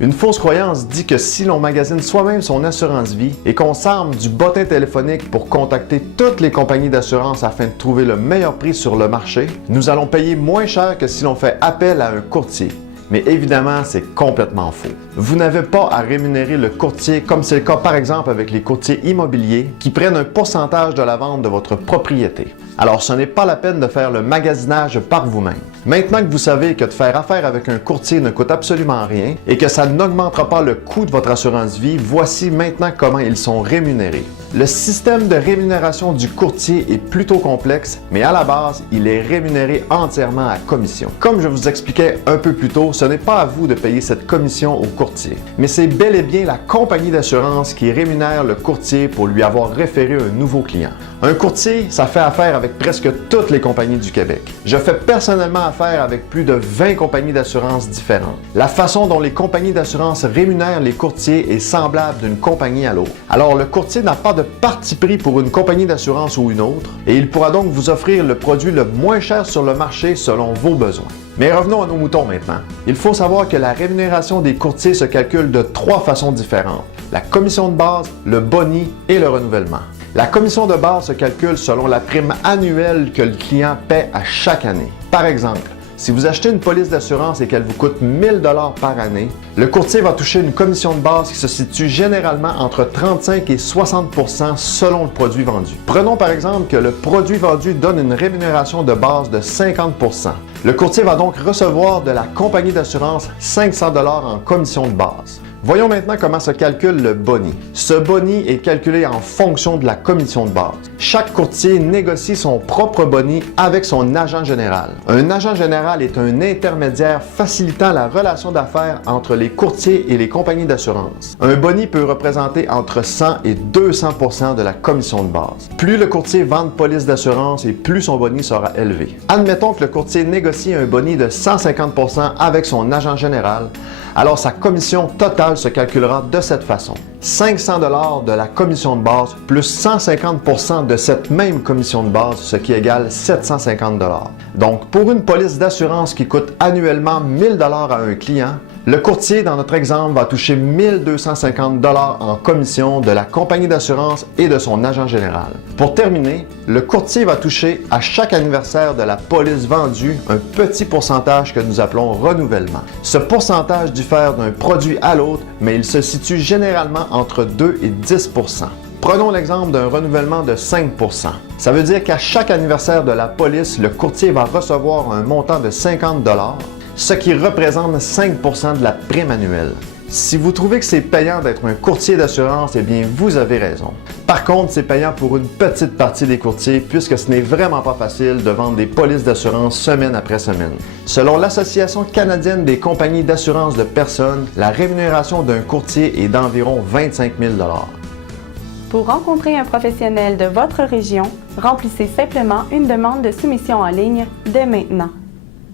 Une fausse croyance dit que si l'on magasine soi-même son assurance vie et qu'on s'arme du bottin téléphonique pour contacter toutes les compagnies d'assurance afin de trouver le meilleur prix sur le marché, nous allons payer moins cher que si l'on fait appel à un courtier. Mais évidemment, c'est complètement faux. Vous n'avez pas à rémunérer le courtier comme c'est le cas par exemple avec les courtiers immobiliers qui prennent un pourcentage de la vente de votre propriété. Alors ce n'est pas la peine de faire le magasinage par vous-même. Maintenant que vous savez que de faire affaire avec un courtier ne coûte absolument rien et que ça n'augmentera pas le coût de votre assurance vie, voici maintenant comment ils sont rémunérés. Le système de rémunération du courtier est plutôt complexe, mais à la base, il est rémunéré entièrement à commission. Comme je vous expliquais un peu plus tôt, ce n'est pas à vous de payer cette commission au courtier, mais c'est bel et bien la compagnie d'assurance qui rémunère le courtier pour lui avoir référé un nouveau client. Un courtier, ça fait affaire avec presque toutes les compagnies du Québec. Je fais personnellement affaire avec plus de 20 compagnies d'assurance différentes. La façon dont les compagnies d'assurance rémunèrent les courtiers est semblable d'une compagnie à l'autre. Alors le courtier n'a pas de parti pris pour une compagnie d'assurance ou une autre, et il pourra donc vous offrir le produit le moins cher sur le marché selon vos besoins. Mais revenons à nos moutons maintenant. Il faut savoir que la rémunération des courtiers se calcule de 3 façons différentes: la commission de base, le boni et le renouvellement. La commission de base se calcule selon la prime annuelle que le client paie à chaque année. Par exemple, si vous achetez une police d'assurance et qu'elle vous coûte 1 000 $ par année, le courtier va toucher une commission de base qui se situe généralement entre 35 et 60 % selon le produit vendu. Prenons par exemple que le produit vendu donne une rémunération de base de 50 %. Le courtier va donc recevoir de la compagnie d'assurance 500 $ en commission de base. Voyons maintenant comment se calcule le boni. Ce boni est calculé en fonction de la commission de base. Chaque courtier négocie son propre boni avec son agent général. Un agent général est un intermédiaire facilitant la relation d'affaires entre les courtiers et les compagnies d'assurance. Un boni peut représenter entre 100 et 200 % de la commission de base. Plus le courtier vend de polices d'assurance et plus son boni sera élevé. Admettons que le courtier négocie un boni de 150 % avec son agent général, alors sa commission totale se calculera de cette façon. 500 $ de la commission de base plus 150 % de cette même commission de base, ce qui égale 750 $. Donc, pour une police d'assurance qui coûte annuellement 1 000 $ à un client, le courtier, dans notre exemple, va toucher 1 250 $ en commission de la compagnie d'assurance et de son agent général. Pour terminer, le courtier va toucher à chaque anniversaire de la police vendue un petit pourcentage que nous appelons renouvellement. Ce pourcentage diffère d'un produit à l'autre, mais il se situe généralement entre 2 et 10 %. Prenons l'exemple d'un renouvellement de 5 %. Ça veut dire qu'à chaque anniversaire de la police, le courtier va recevoir un montant de 50 $, ce qui représente 5 % de la prime annuelle. Si vous trouvez que c'est payant d'être un courtier d'assurance, eh bien vous avez raison. Par contre, c'est payant pour une petite partie des courtiers puisque ce n'est vraiment pas facile de vendre des polices d'assurance semaine après semaine. Selon l'Association canadienne des compagnies d'assurance de personnes, la rémunération d'un courtier est d'environ 25 000 $. Pour rencontrer un professionnel de votre région, remplissez simplement une demande de soumission en ligne dès maintenant.